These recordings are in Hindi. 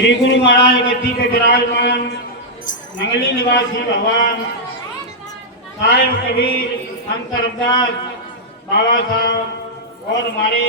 श्री गुरु महाराज गद्दी पे विराजमान नंगली निवासी भगवान साहिब कबीर संत रविदास बाबा साहब और हमारे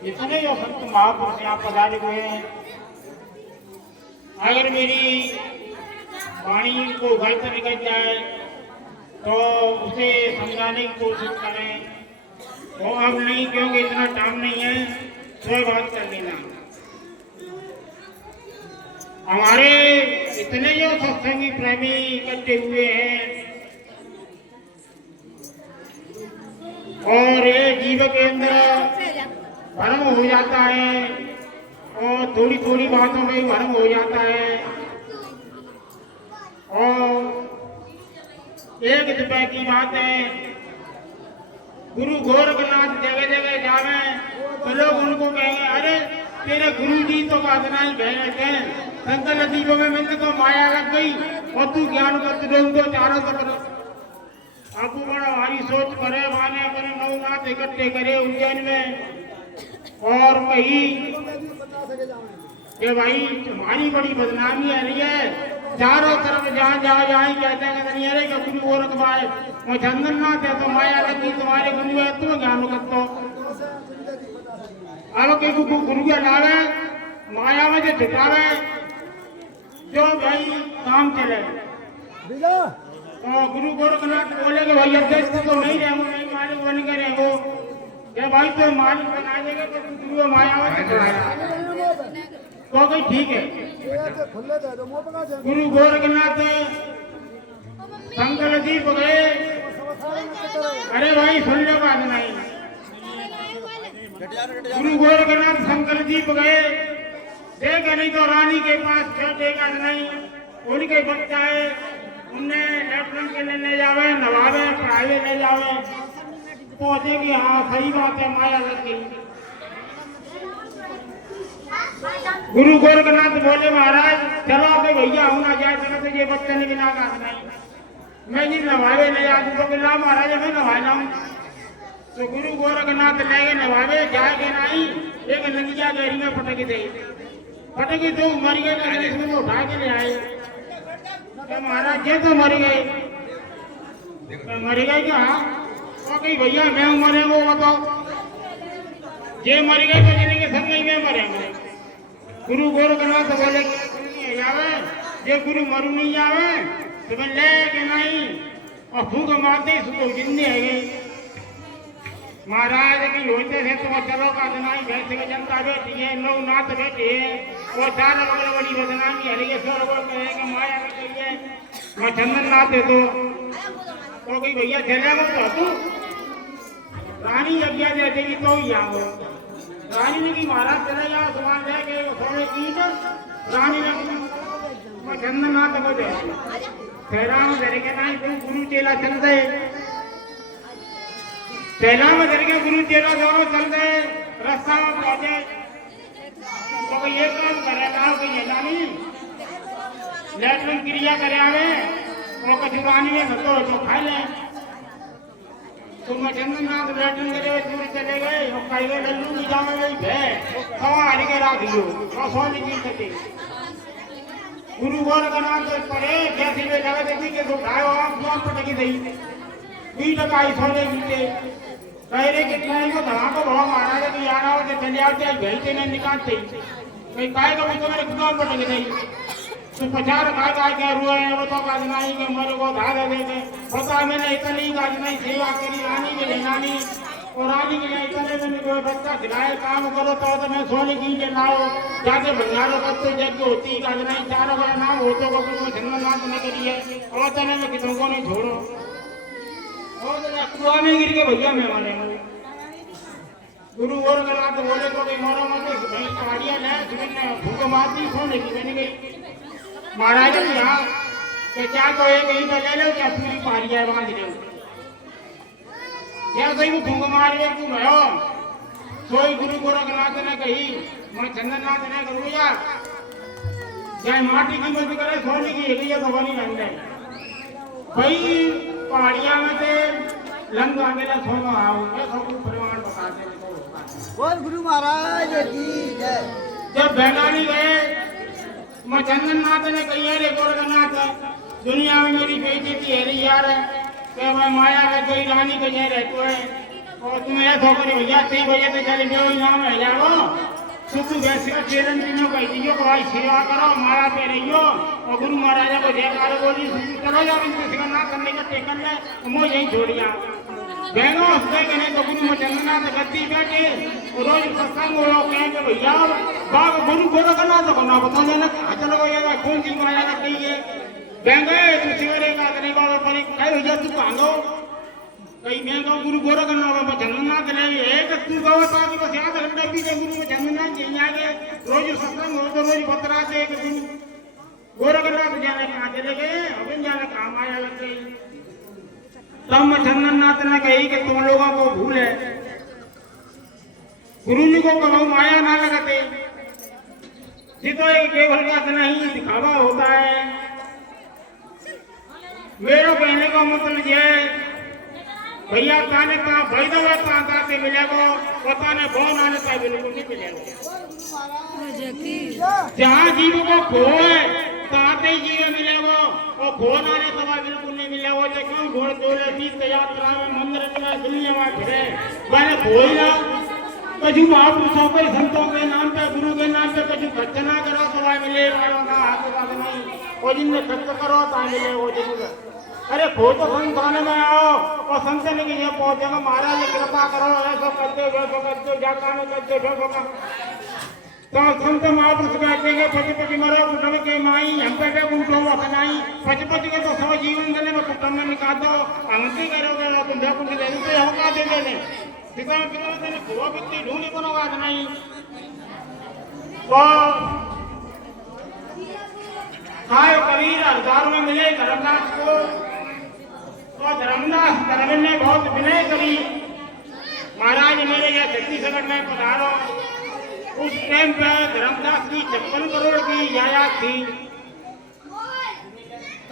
जितने जो संत महापुरुष यहाँ पधारे हुए हैं, अगर मेरी वाणी को गलत निकल जाए तो उसे समझाने की कोशिश करें। वो अब नहीं, क्योंकि इतना टाइम नहीं है, तो बात कर लेना। हमारे इतने जो सत्संगी प्रेमी इकट्ठे हुए हैं और ये जीव के अंदर भ्रम हो जाता है और थोड़ी थोड़ी बातों में भ्रम हो जाता है और एक रुपए की बात है। गुरु गोरखनाथ जगह जगह जावे तो लोग उनको कहेंगे, अरे तेरे गुरु जी तो बातना ही कह रहे थे, संत नदीबों में मैंने तो माया लग गई और तू ज्ञान को तो चारों तरफ आपको बड़ा भारी सोच करे, माने करे, नवनाथ इकट्ठे करे उज्जैन में और कही कि भाई तुम्हारी बड़ी बदनामी आ रही है, चारों तरफ जहाँ जहाँ जहाँ कहते हैं नहीं, अरे का गुरु गोरख भाई वो चंदननाथ है तो माया लगी, तुम्हारे गुरु है तुम ज्ञान करते हो। अब के गुरु के लावे माया में जो छुटावे जो भाई काम चले तो गुरु गोरखनाथ बोले कि भाई अध्यक्ष तो नहीं रहेंगे, नहीं मालिक बन के रहेंगे, क्या भाई तो मालिक बना देंगे तो गुरु माया में छुटाएगा तो भाई ठीक है। गुरु गोरखनाथ शंकर जी को गए, अरे भाई सुन लो बात नहीं। गुरु गोरखनाथ शंकर जी को गए, देखा नहीं तो रानी के पास देखा नहीं, उनके बच्चा है उन्हें लेटरिन के ले जावे, नवावे, पढ़ावे ले जावे, पहुंचे कि हाँ सही बात है माया लग गई। गुरु गोरखनाथ बोले महाराज चलो के भैया होना जाए तो ये बच्चे ने बिना बात नहीं, मैं जी नवावे ले जा तो बिना महाराज मैं नवा लाऊं। तो गुरु गोरखनाथ ले गए नवावे, जाके नहीं एक नदिया गहरी में पटक दे, पटकी तो मर गए, इसमें उठा के ले आए। तो महाराज ये तो मर गए, मर गए क्या? तो कहीं भैया मैं मरे वो बताओ, ये मर गए तो जिनके संग नहीं में मरेंगे। गुरु गोरखनाथ बोले नहीं जावे, ये गुरु मरु नहीं जावे तो मैं ले के नहीं और फूक मारते इसको जिंदे है। महाराज की होते थे तो चलो का नहीं वैसे की जनता बैठी है, नवनाथ बैठे है और चार बड़ी बड़ी बदनामी है, ये सौ लोग कहेंगे माया में चाहिए मैं चंदननाथ है तो कहीं भैया चले गो तो रानी यज्ञा दे देगी तो ही आओ। रानी ने की महाराज चले जाओ सामान ले के थोड़े की रानी ने मैं चंदननाथ को दे ठहराव धर के नहीं तुम गुरु चेला चल गए, चेला में धर के गुरु चेला दोनों चल गए, रास्ता में पहुंचे तो ये काम करेगा कि ये जानी लेटरिन क्रिया करे आवे वो कचुरानी में तो खा ले। तुम चंदननाथ लेटरिन करे दूर चले गए और कहीं गए लल्लू की जामे में भे सवा हरी के राख दियो और सोने की सती। गुरु गोरखनाथ पड़े जैसे वे लगा देखी के तो उठाए आप दुआ पटकी दी बीच लगाई सोने की के कह रहे कि तुम्हें को धड़ा को भाव मारा है कि यार आओ तो चले आते गई ते नहीं निकालते कहीं काय का तो मेरे दुआ पटकी दी तो 50 का क्या रुआ है वो तो का नहीं कि मेरे को धा दे दे पता मैंने इतनी का नहीं सेवा करी रानी के लिए नानी और रानी के लिए इतने में कोई बच्चा खिलाए काम करो तो मैं सोने की के लाओ जाके भंडारों का तो जग होती का नहीं चारों का नाम हो तो कोई चंदननाथ ने करी है और तने में कितनों को नहीं छोड़ो और तो कुआं में गिर के भैया मैं मारे गुरु गोरखनाथ बोले तो कि मोरो मत भाई पहाड़ियां ले सुनने भूख मारती सोने की मैंने गई महाराज ने कहा कि क्या तो एक ही तो ले लो क्या पूरी पहाड़ियां बांध लो क्या सही वो भूख मार के तू भयो सोई गुरु गोरखनाथ ने कही मैं चंदननाथ ने करूँगा चाहे माटी की मत करे सोने की एक ही तो बनी लग जाए भाई पहाड़ियां में से लंग आगे सोना आओ मैं सब परिवार बताते हैं बोल गुरु महाराज की जय। जब बेंगाली गए मैं चंदननाथ ने कही है रे गोरखनाथ दुनिया में मेरी बेइज्जती है रे यार कि मैं माया का कोई रानी के जय रहतो है और तुम्हें ऐसा करे भैया 3 बजे तो चले जाओ नाम है जाओ सुसु वैसे का चेरन दिनों कह दियो को भाई सेवा करो माया पे रहियो और गुरु महाराजा को जयकार बोली चलो जाओ इनसे सेवा ना करने का टेकन ले मुझे यहीं छोड़िया बेंगो उसके कहने तो गुरु में चंदननाथ गद्दी बैठे रोज सत्संग हो कहें कि भैया बाग गुरु गोरखनाथ को ना बता देना चलो ये कौन सी माया का कही है बेंगे तू सवेरे का करे बाबा पर कई भैया तू भागो कई मैं कहूं गुरु गोरखनाथ में चंदननाथ ले एक तू गवा था कि बस याद रखना भी गुरु में चंदननाथ जी आगे रोज सत्संग हो तो रोज बतरा से एक गुरु गोरखनाथ जाने कहां चले गए अभी जाने काम आया लग गई तब मैं चंदननाथ ने कही कि तुम लोगों को भूल है गुरु जी को कहो माया ना लगाते ये तो एक केवल बात नहीं दिखावा होता है मेरा कहने का मतलब ये भैया ताने का भाई दवा ताते मिलेगो पता ने बहुत आने का बिल्कुल नहीं मिलेगा जहाँ जीव को खो है ताते जीव मिलेगो और खो नाने दवा बिल्कुल नहीं मिलेगा जो क्यों घोड़ दौड़े तीर्थ यात्रा में मंदिर में दुनिया में फिरे मैंने खोई ना कछु महापुरुषों के संतों के नाम पे गुरु के नाम पे कछु खर्च ना करो दवा मिले हाथ नहीं और जिनने खर्च करो ता मिले वो जरूर अरे खो तो संस्थान में आओ और संतन की ये पहुंचेगा महाराज कृपा करो ऐसा करते जाता में करते तो संत महापुरुष कहते हैं पति मरो कुटुंब के माई हम पे उठो अपनाई पति के तो सब जीवन देने में कुटुंब में निकाल दो अंति करोगे तुम देखो कि देने से होगा दे देने पिता देने खो बिकती ढूंढी कोनो बात नहीं तो हाय कबीर हरदार में मिले धर्मदास को तो धर्मदास धर्म ने बहुत विनय करी महाराज मेरे यहाँ छत्तीसगढ़ में पधारो उस टाइम पे धर्मदास की 56 करोड़ की जायदाद थी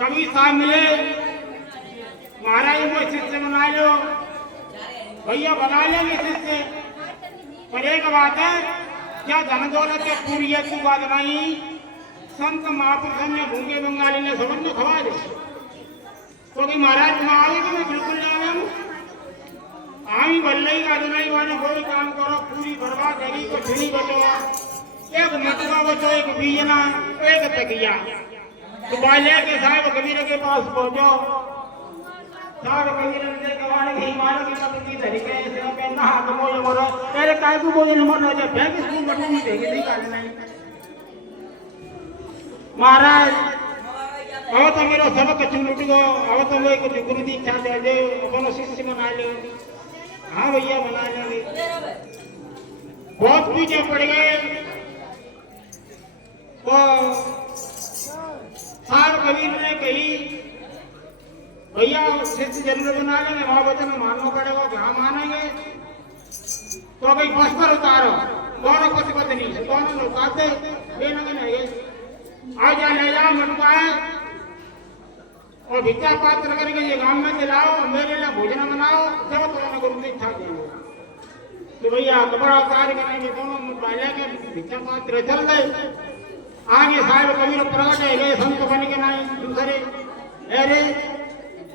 कबीर साहब मिले महाराज को शिष्य बना लो भैया बना लेंगे शिष्य पर एक बात है क्या धन दौलत के पूरी है तू बात नहीं संत महापुरुषों ने भूखे बंगाली ने समझ में खवा दे क्योंकि महाराज में आएगी मैं बिल्कुल जावे आमी बल्ले का नहीं वाले कोई काम करो पूरी बर्बाद करी को छुनी बचो एक मटका बचो एक बीजना एक तकिया तो बाले के साहब कबीर के पास पहुंचो साहब कबीर ने कवाने की मारो की पत्नी तरीके से पहना हाथ मोल मोरो तेरे काय को बोले मन हो जाए बैंक स्कूल बटन नहीं देगी नहीं काले नहीं महाराज अब तो मेरा सब कछु लुट गो अब तो मैं कुछ गुरु दीक्षा दे दे अपनो शिष्य बना ले हाँ भैया बना लेंगे बहुत पीछे पड़ गए तो साहब कबीर ने कही भैया शिष्य जरूर बना लेंगे वहां वचन मानना पड़ेगा जहाँ मानेंगे तो भाई बस पर उतारो दोनों कुछ बदली दोनों लोग आते नहीं आ जा ले जाओ मटका और भिक्षा पात्र करके ये गांव में दिलाओ मेरे लिए भोजन बनाओ जब तुम्हें गुरु दीक्षा देंगे तो भैया कपड़ा उतार करेंगे दोनों पहले के भिक्षा पात्र चल गए आगे साहब कबीर प्रगट है गए संत बन के नहीं दूसरे अरे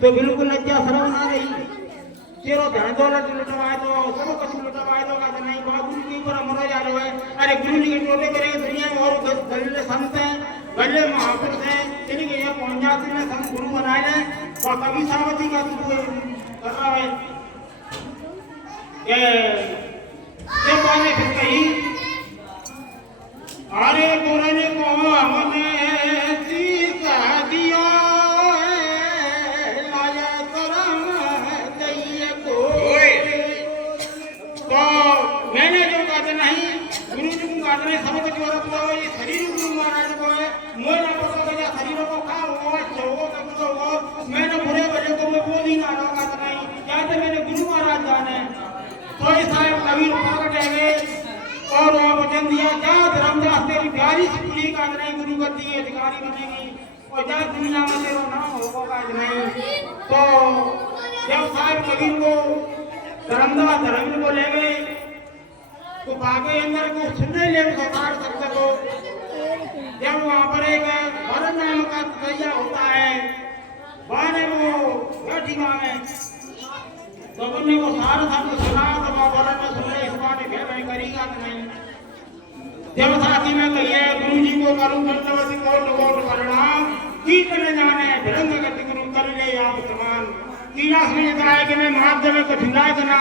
तो बिल्कुल लज्जा शर्म ना रही तेरो धन दौलत लुटवाए तो सब कुछ लुटवाए तो का नहीं गुरु के ऊपर मरो जा रहे हैं अरे गुरु जी के टोले करे दुनिया में और बल्ले संत हैं बल्ले महापुरुष हैं इनके ये पहुंच जाते हैं संत गुरु बनाए हैं और कभी सावती का कर रहा है ये कहने फिर कही अरे गुरु को हमने सीसा दिया मैंने जो कहते नहीं गुरु जी को कहते नहीं सब कुछ औरत को ये शरीर गुरु महाराज को है मोह ना पता बजा शरीरों को खा होगा चौगो कब होगा मैंने बुरे बजे को मैं बोल ही ना रहा कहते नहीं क्या तो मेरे गुरु महाराज जाने तो इस साहब कबीर प्रकट है गए और वो वचन दिया क्या धर्मदास तेरी प्यारी सी कुली का नहीं गुरु गद्दी अधिकारी बनेगी और जा दुनिया में तेरा नाम होगा नहीं तो जब साहब कबीर को धर्मदास धर्म को ले गए तो बागे अंदर को सुनने ले सरकार सकते को जब वहां पर बात नहीं। देवसाती में कहिए गुरु जी को करूं पंचवती कोट कोट प्रणाम, कीर्तन जाने भरंग गति गुरु कर ले आप समान। कीलास में देता है कि मैं माध्य में कठिनाई करना,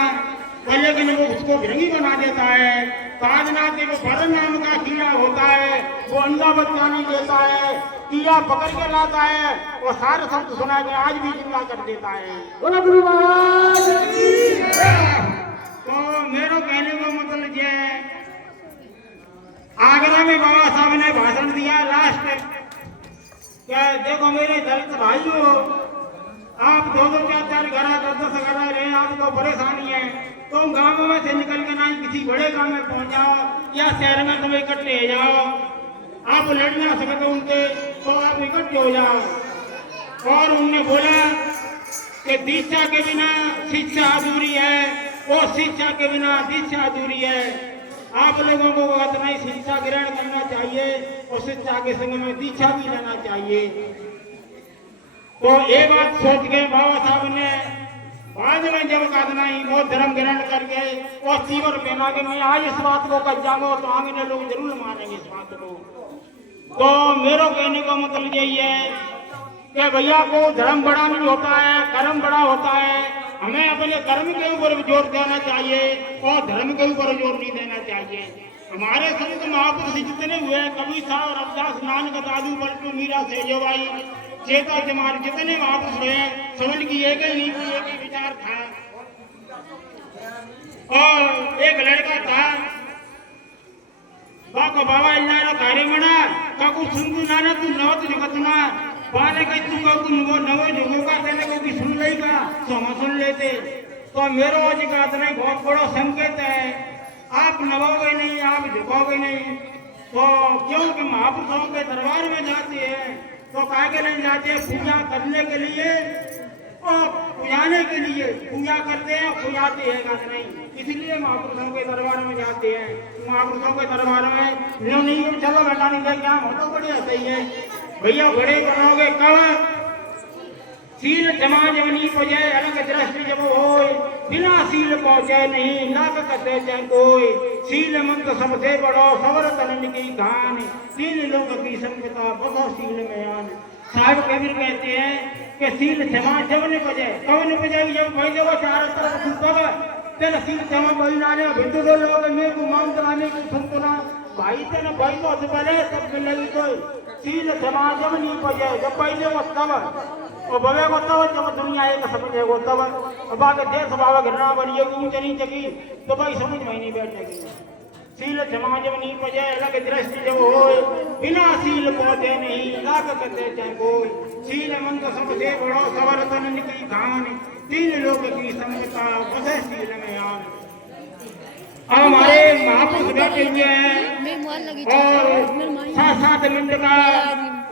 पहले कि वो उसको भृंगी बना देता है। काजनाथ वो भरन नाम का कीड़ा होता है, वो अंडा बच्चा नहीं देता है, कीड़ा पकड़ के लाता है, वो सारे शब्द सुना के आज भी जिंदा कर देता है। बोलो गुरु महाराज की जय। तो मेरा कहने का मतलब ये है, आगरा में बाबा साहब ने भाषण दिया लास्ट, क्या देखो मेरे दलित भाइयों, आप दो दो चार चार घर दस घर रहे, आपको परेशानी है तो गांव में से निकल के ना किसी बड़े गांव में पहुंच जाओ या शहर में तुम इकट्ठे हो जाओ। आप लड़ ना सके तो उनके तो आप इकट्ठे हो जाओ। और उनने बोला कि दीक्षा के बिना शिक्षा अधूरी है, और शिक्षा के बिना दीक्षा अधूरी है। आप लोगों को इतना ही शिक्षा ग्रहण करना चाहिए और शिक्षा के संग में दीक्षा भी लेना चाहिए। तो ये बात सोच के बाबा साहब ने बाद में जब कहना ही वो धर्म ग्रहण करके और सीवर पहना के मैं आज इस बात को कर जाऊंगा तो आगे लोग जरूर मानेंगे इस बात को। तो मेरा कहने का मतलब यही है कि भैया को धर्म बड़ा नहीं होता है, कर्म बड़ा होता है। हमें अपने कर्म के ऊपर जोर देना चाहिए और धर्म के ऊपर जोर नहीं देना चाहिए। हमारे संत महापुरुष जितने हुए, कबीर साहब, रविदास, नानक, दादू, पलटू, मीरा, सेजोबाई, चेता जमार, जितने महापुरुष हुए समझ की एक ही नहीं कोई एक ही विचार था। और एक लड़का था बाको बाबा इल्ला कार्य मना काकू सुनगु नाना तू नवत जगतना बाने के तू काकू वो नवो जगो का तेरे को की सुन लेगा तो हम सुन लेते। तो मेरो आज का इतना बहुत बड़ा संकेत है, आप नवाओगे नहीं, आप झुकोगे नहीं। तो क्योंकि महापुरुषों के दरबार में जाते हैं तो काय के लिए जाते हैं? पूजा करने के लिए और पुजाने के लिए। पूजा करते हैं पुजाते हैं गाते नहीं, इसलिए महापुरुषों के दरबार में जाते हैं। महापुरुषों के दरबार में लो नहीं चलो बेटा नहीं जाए क्या हो तो बढ़िया सही है भैया, बड़े बनोगे कब? सील जमा जवनी को जाए अलग दृष्टि जब हो, बिना सील पहुंचे नहीं नाक कते जाए कोई। सील मंत्र सबसे बड़ो सवर तनन की गान, तीन लोग की संगता बसो सील में आन। साहब कबीर कहते हैं कि सील जमा जवने को जाए कब न बजाई जब भाई जब चारों तरफ सुतवा तेरा सील जमा भाई नाने बिंदु दो लोग में को मांग कराने को संतना भाई तेरा भाई तो पहले सब मिलेगी। तो सील जमा जवनी को जाए जब पहले वो तब और बवे को तब जब दुनिया एक समझे को तब अब आगे देश बाबा घटना बनी ऊंच नीचे की तो भाई समझ में नहीं बैठेगी। सील जमा जब नहीं पजे अलग दृष्टि जब हो, बिना सील पौधे नहीं लाग करते चाहे कोई। सील मंत्र सबसे बड़ो सवर तन की गान, तीन लोग की संगता बसे सील में आन। अब हमारे महापुरुष बैठे हुए हैं और 7-7 मिनट का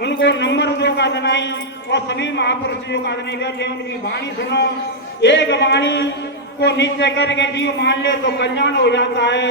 उनको नंबर जो का दनाई और सभी महापुरुष जो का दनाई बैठे उनकी वाणी सुनो। एक वाणी को नित्य करके जीव मान ले तो कल्याण हो जाता है।